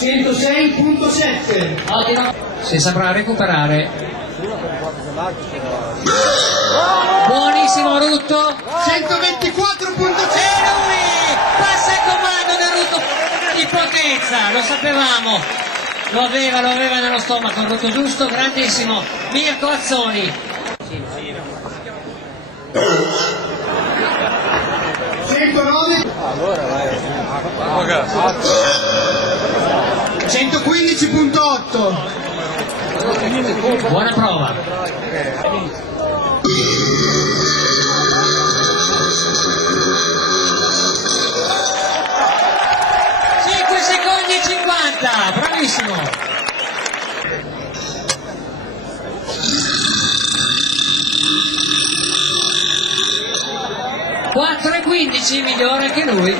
106.7. Si saprà recuperare. Buonissimo Rutto. 124.0. Passa il comando del Rutto di potenza, lo sapevamo, lo aveva nello stomaco il Rutto, giusto, grandissimo. Mirko Azzoni. 109. 115.8. Buona prova. 5 secondi e 50, bravissimo. 4,15, migliore anche lui.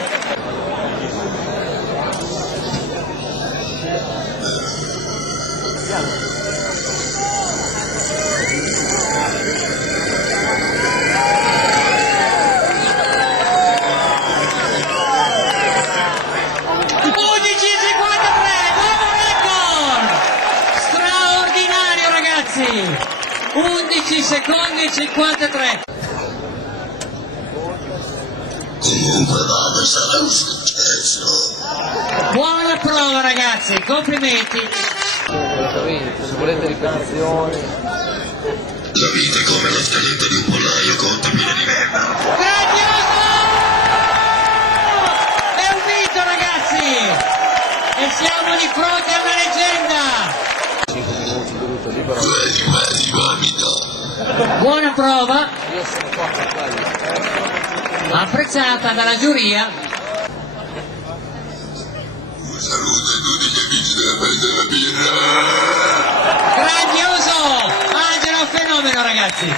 Straordinario ragazzi, 11 secondi e 53. Comunque vada, sarà un successo. Buona prova ragazzi, complimenti. Se volete ripetizioni. La vita è come la scaletta di un pollaio con tampine di merda. Grandioso! È un mito ragazzi! E siamo di fronte a una leggenda! 5 minuti brutto libero. Vedi, vomita. Buona prova, Io sono qua per quello. apprezzata dalla giuria. Un saluto a tutti gli amici della festa della birra. Grandioso! Angelo, fenomeno ragazzi!